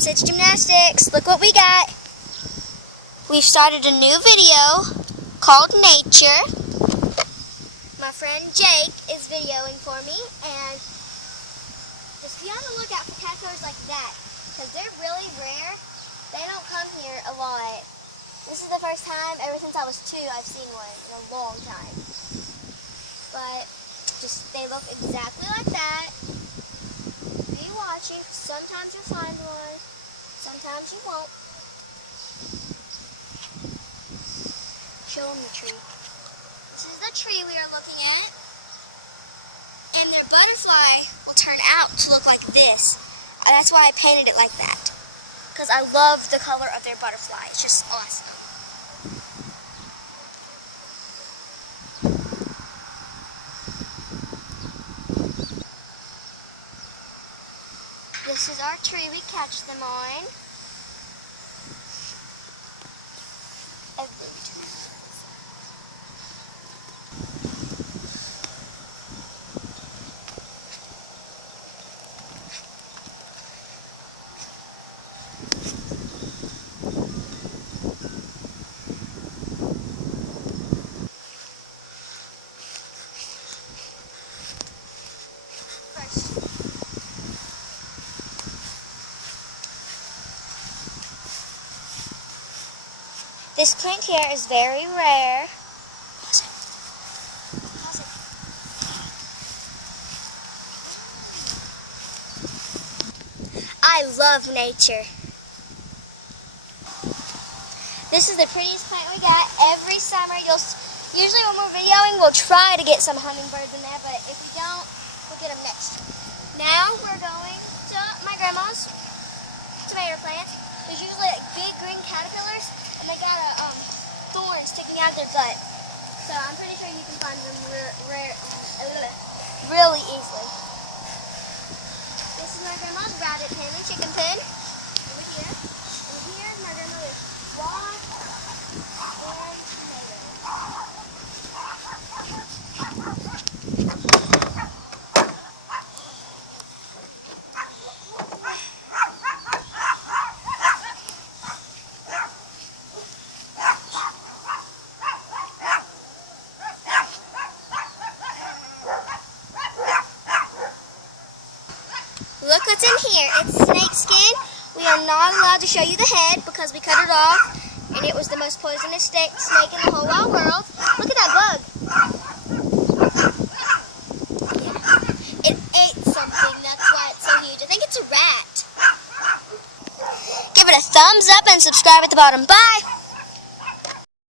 from Cydney Gymnastics. Look what we got. We've started a new video called Nature. My friend Jake is videoing for me, and just be on the lookout for caterpillars like that, because they're really rare. They don't come here a lot. This is the first time ever since I was 2 I've seen one in a long time. But they look exactly like that. Be watching. Sometimes you'll find one, sometimes you won't. Show them the tree. This is the tree we are looking at. And their butterfly will turn out to look like this. That's why I painted it like that. Because I love the color of their butterfly. It's just awesome. This is our tree we catch them on. This plant here is very rare. I love nature. This is the prettiest plant we got. Every summer, usually when we're videoing, we'll try to get some hummingbirds in there, but if we don't, we'll get them next year. Now we're going to my grandma's tomato plant. There's usually like big green caterpillars, and they got a thorn sticking out of their butt. So I'm pretty sure you can find them really easily. This is my grandma's rabbit pen and chicken pen. Over here. And here's my grandmother's squash and potatoes. Look what's in here. It's snake skin. We are not allowed to show you the head because we cut it off, and it was the most poisonous snake in the whole wide world. Look at that bug. It ate something. That's why it's so huge. I think it's a rat. Give it a thumbs up and subscribe at the bottom. Bye.